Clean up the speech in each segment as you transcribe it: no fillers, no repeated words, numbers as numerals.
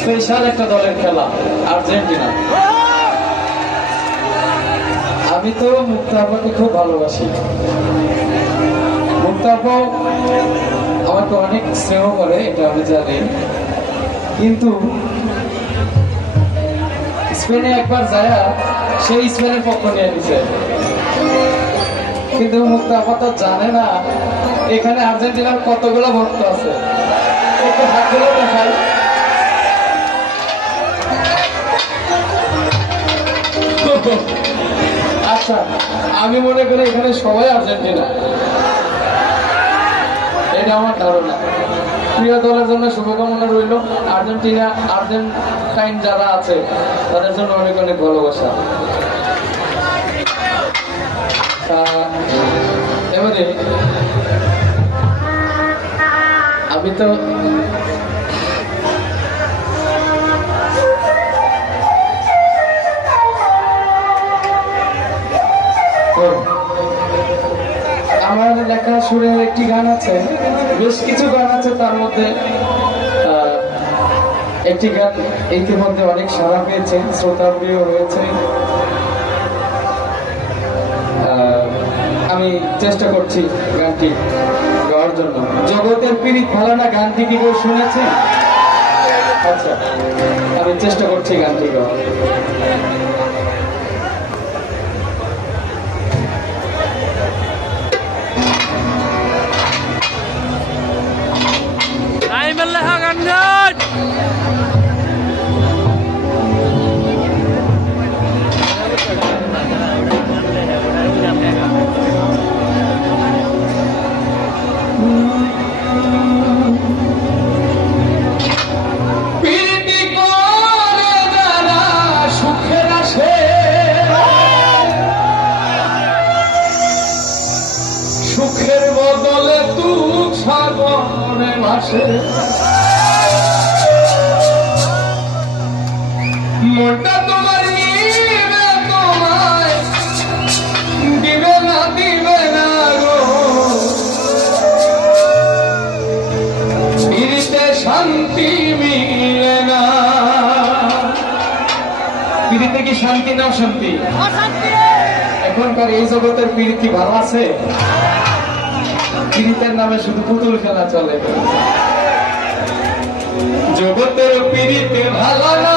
Special একটা দলের খেলা, আর্জেন্টিনা। আমি তো মুক্তা আপাকে খুব ভালোবাসি। মুক্তা আপা আমাকে অনেক স্নেহ করে, এটা আমি জানি। কিন্তু স্পেনে একবার যায় সেই স্পেনের পক্ষ নিয়ে নিছে, কিন্তু মুক্তা আপা তো জানে না এখানে আর্জেন্টিনার কতগুলো ভক্ত আছে। একটু হাতগুলো দেখায়। আচ্ছা, আমি মনে করি এখানে সবাই আর্জেন্টিনা, এটা আমার ধারণা। প্রিয় দলের জন্য শুভকামনা রইল। আর্জেন্টিনা, আর্জেন্টাইন যারা আছে তাদের জন্য অনেক অনেক ভালোবাসা। এবারে আমি তো আমার লেখা সুরের একটি গান আছে, বেশ কিছু গান আছে, তার মধ্যে একটি গান ইতিমধ্যে অনেক সাড়া পেয়েছে, শ্রোতাপ্রিয় হয়েছে। আমি চেষ্টা করছি গানটি গাওয়ার জন্য। জগতের পীড়িত ভালো না গানটি কি কেউ শুনেছে? আচ্ছা, আমি চেষ্টা করছি গানটি গাওয়ার। সুখের বদলে তুচ্ছ সাগরে ভাসে, মনটা তোমার নিবে, তোমায় দিবে না গো, পিড়িতে শান্তি মিলে না। পিড়িতে কি শান্তি না অশান্তি? এখনকার এই জগতের পিড়িত কি ভালো আছে? পিড়িতের নামে শুধু পুতুল খেলা চলে। জগতের পিড়িতে ভালো না,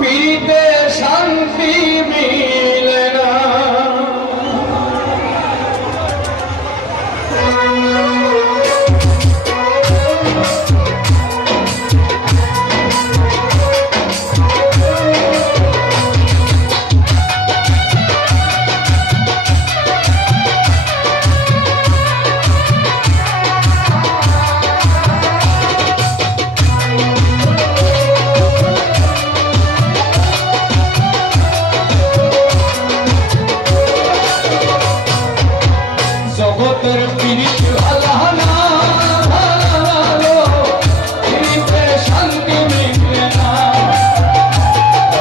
পিড়িতে শান্তি মিলে না। জগতের